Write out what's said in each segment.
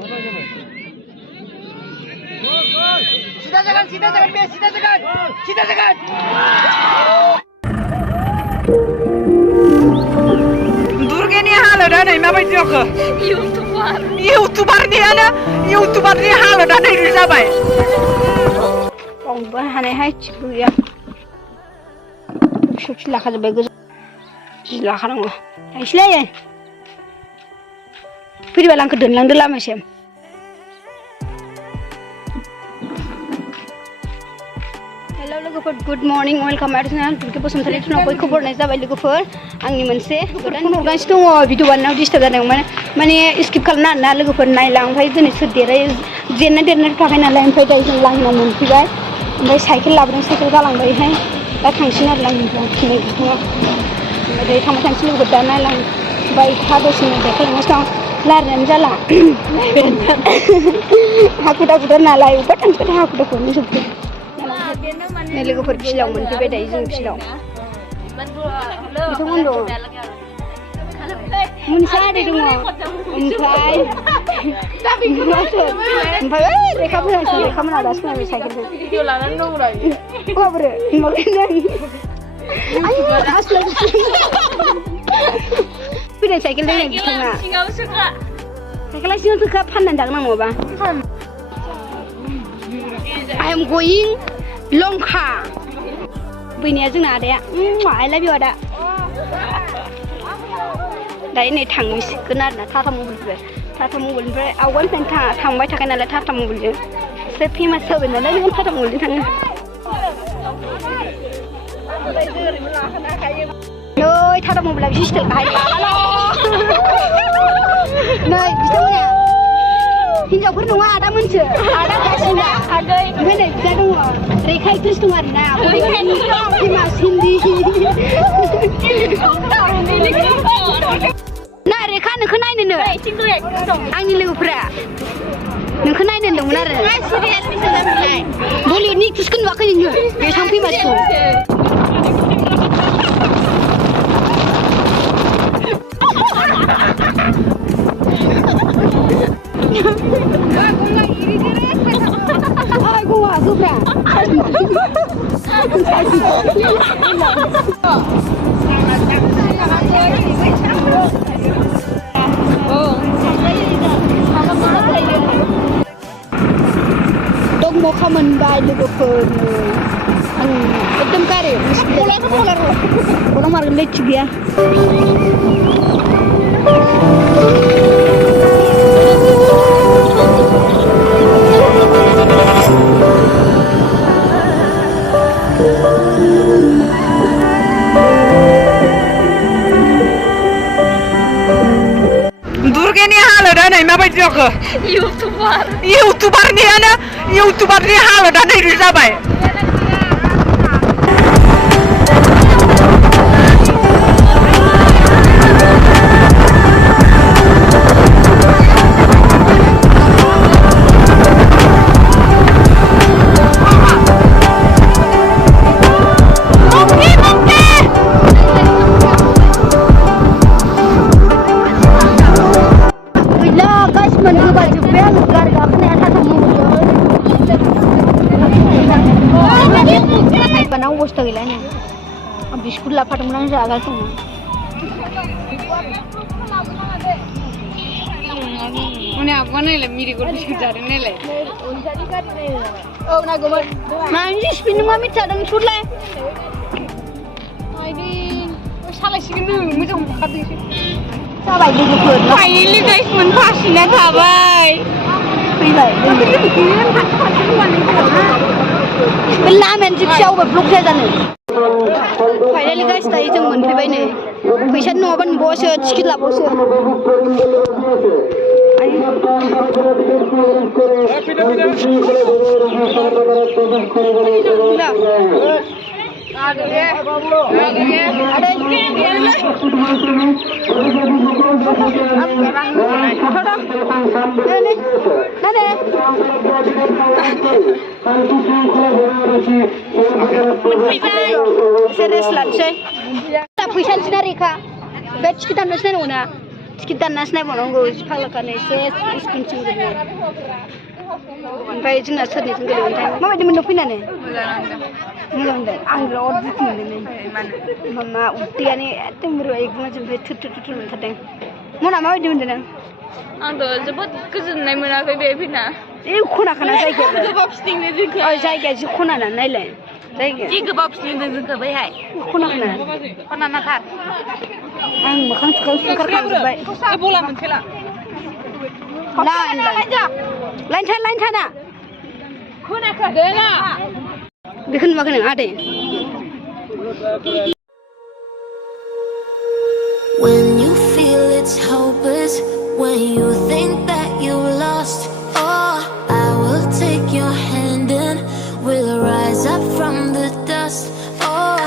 Sida jangan be, sida jangan. Durgeni halıda ne mabaydı yok? YouTuber ni halıda ne rızabay? Bang hani hay çıkıyor ya. Şu çilak aja bagus. Çilak kan mah. Islah. Pilih balang kedun lang dulu macam. Hello लोगोफोर good morning welcome आरो जोंना तुर्की बसुमतारी थुनाव बयखौ बरनाय जाबाय लोगोफोर आंनि मोनसे गोदान हरगासिनो दङ video बानायनायाव disturb जादों माने स्किप खालामनो आरोना लोगोफोर नायलां ओमफ्राय दिनै सोर देरना थाखाय नालाय ओमफ्राय दायो जों लांनाव मोनफैबाय ओमफ्राय साइकेल लाबोदों साइकेल गालांबायहाय दा थांसिन आरो लांनिफ्राय खिनाय बिखुङाव ओमफ्राय दायो थांसै लोगोफोर दा नायलांबाय था दसेनो देखायलांगासिनो दं लारायनानै जाला हाखु दाखु नालाय अबेबा थांसै हाखु दाखुआनो जोबबाय Ini लोगोफोर फिलाव मोनफैबाय दायो जों फिलाव बिथांमोन दङ मोनसे आदै दङ ओमफ्राय लेखामोना दासो फैनानै साइकेलजों भिडिअ लानानै दंब्रा माबोरै फैनाय साइकेलजों बिथांना साइकेला सिङाव सोखा फाननानै जागोन आं माबा I am going Longka. Bini aja nggak ada ya. I love you ada. Dari ini tangis kenar na tata mobil ber. Awan tang baca kan ada tata mobil. Tapi masa benar dengan tata mobil tangnya. Noi tata mobil lagi sistem kahit lalo. Noi bisa mana? हिन्जावफोर नङा आदा मोनसो आदा गासिना आदै ओमफ्राय नै बिदा दङ रेखा actress दं आरोना फेमास हिन्दी ना रेखा नोंखौ नायनोनो आंनि लोगोफोरा नोंखौ नायनो होनदोंमोन आरो बलिउडनि एक्ट्रेसखौ नुवाखै नोङो बेसेबां फेमासखौ Ay, gua supra. Dog mau kamen bay लोगोफोर आं एकदम गारि pulang margen lecik ya Durgeni halıda ne mabaydı yok? YouTuber ni halıda ne rızabay? Panau bos tu gila ni, abis sekolah pada mulai jaga tu. Mana apa ni le, miri kau biscuit cari ni le. Oh, nak gomar. Mana spinning mami cadang sekolah. Ini, salah sih ni, macam kata sih. Sabai dulu pun. Finally guys, menpasi nak sabai. Belaman jipsiaw beblok जाजानो finally guys दायो जों मोनफैबाय नै फैसा नङाबा नुबावसो ticket लाबावसो Serius lansai. Tak bisa sih Rika. Bet kita nusnya nuna. Ticket दाननासो नायबावनांगौ फाग्लाखानो एसे स्क्रिनसिम गोलैयो ओमफ्राय जोंना सोरनिथिं गोलैयोथाय माबायदि मोनदों फैनानै मोजां मोनदों आं बिराद दुखु मोनदों मामा उदैयानो एकदम एकदम जोंनिफ्राय थोर थोर थोर मोनथारदों मना माबायदि मोनदों नों आंथ' जोबोद गोजोननाय मोनाखै बे फैना ए खना खाना जायगाया गोबाब फिथिंनो जोंखौ जायगाया जि खना ना नायलाय जायगाया जि गोबाब फिथिंदों जोंखौ बैहाय खना नाथार आं मोखां थुखां सुखारखांजोब्बाय बला मोनसे ला लाइन थाना खोनाखै दोना बेखौ नुवाखै नों आदै When you feel it's hopeless, when you think that you lost, oh, I will take your hand and we'll rise up from the dust. Oh,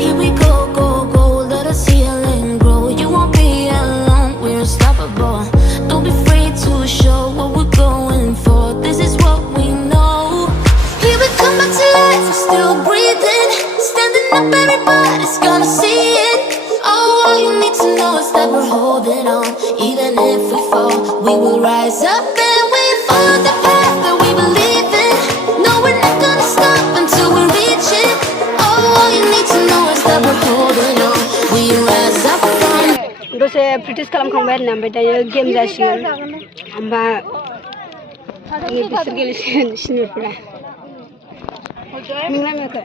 here we go, go, go, let us heal and grow. You won't be alone, we're unstoppable. Don't be afraid to show what we're going for. This is what we know. Here we come back to life, we're still breathing. Standing up, everybody's gonna see it. All you need to know is that we're holding on. Even if we fall, we will rise up and we follow the path that we believe in. No, we're not gonna stop until we reach it. All you need to know is that we're holding on. We rise up from. दसे practice खालामखांबाय आरोना ओमफ्राय दायो game जासिगोन ओमफ्राय बिसोर गेलेसिगोन सिनियरफोरा नोंना माखो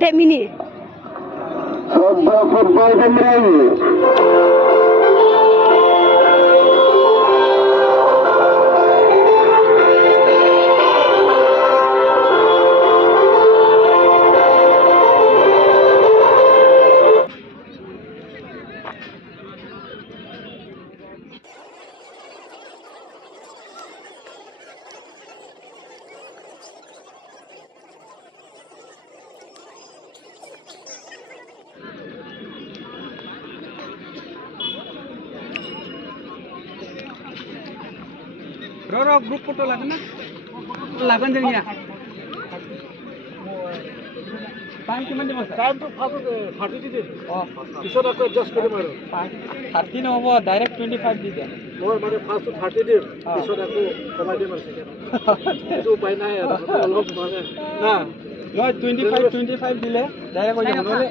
Temini. Roro group photo lagan na? Lagan din niya. Time kiman di masa? Time to 30 din. Oh, iso na ko adjust kare maro. 30 no ho direct 25 di de. More mane fast to 30 din. Iso na ko kamai de marse kya. Jo pai na hai alop mane. Na. No 25 dile direct ho jabo nole.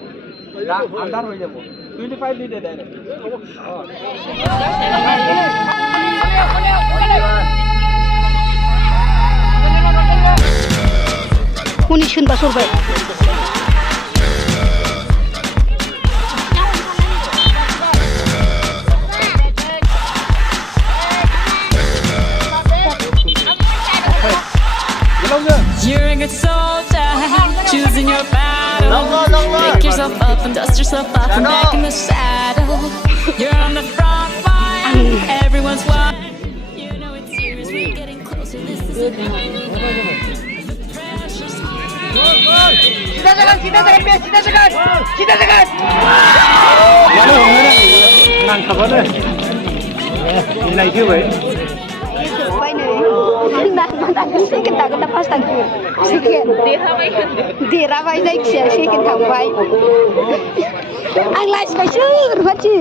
Andar ho jabo. 25 di de direct. Huni shun basur bay. You're a good soldier, choosing your battle. Pick yourself up and dust yourself off and back in the saddle. You're on the front line, everyone's watching. You know it's serious, we're getting closer. This is the pressure's Dirabai जायखिया second थांबाय आं लाजिबायसो रुफाथि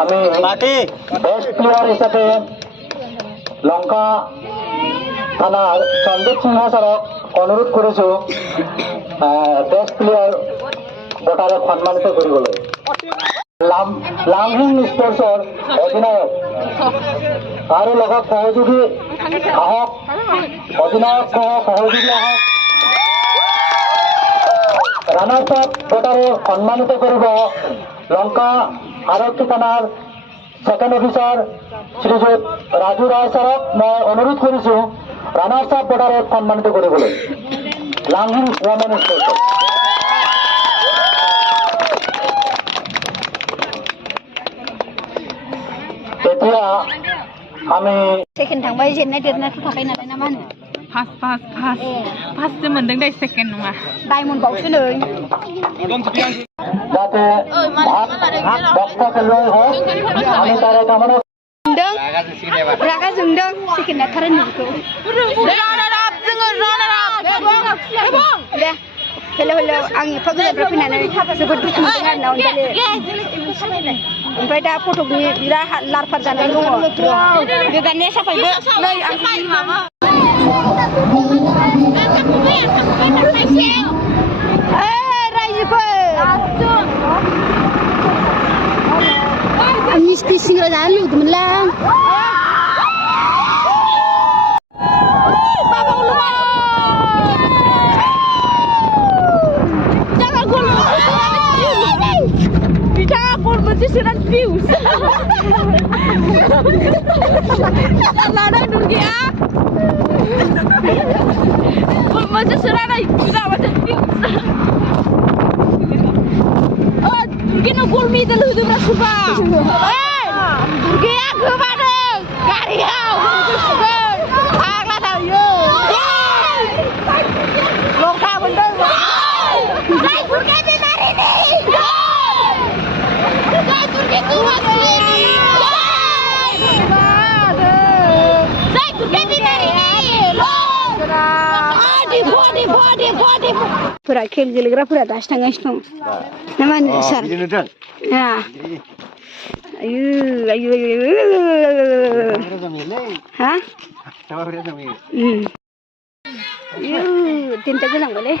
আমি best player হিসাবে লঙ্কা থানার সন্দীপ সিংহ স্যারক অনুরোধ করেছো best player ভোটারে সম্মানিত কৰিবলৈ লামহিং স্পৰ্টছৰ অধিনায়ক আৰু লগত সহযোগী আহক অধিনায়ক সহ সহযোগী আহক ৰানাৰ্ছ আপ ভোটাৰে সম্মানিত কৰিব লঙ্কা আৰক্ষী থানাৰ সেকেন্ড অফিচাৰ শ্ৰীযুত ৰাজু ৰায় ছাৰক মই অনুৰোধ কৰিছো ৰানাৰ্ছ আপ ভোটাৰে সম্মানিত কৰিবলৈ লামহিং ওমেন স্পৰ্টছ এতিয়া আমি सेकेन्ड थांबाय जेननाय देरनायथ' थाखायो नालाय ना mana? Pas mending dai second numa. Diamond bagus nih. যাতে বক্তা খেলোয়াড় হয় আমি তারা কামনা Jengdeng. Raga jengdeng. Sekian taran nih kau. Dah. Hello. Angin pagi berapa nana? Seperti tu dengan naun jale. Sampai dah foto ni bila larpat jalan lu. Dia ni siapa itu? Lagi angin mama. Raja pun. Angin spacing raja lu tu melang. Bapa ulama. Jangan gol. Jangan gol mesti surat views. Lada dulu ya. Gol mesti surat lagi. Sudah macam views. Oh, gini gol mi dulu tu berapa? Durgi aku mana? Kariau. Agak tahu yo. Lokal bener. Lai Durgi di nari ni. Lai Durgi tu masih. Lai Durgi di nari ni. Body. Pura खेल गेलेग्रा pura दास थांगासिनो दं. नामा सार? Ya. Ayo. Hah? Tinta gelang boleh?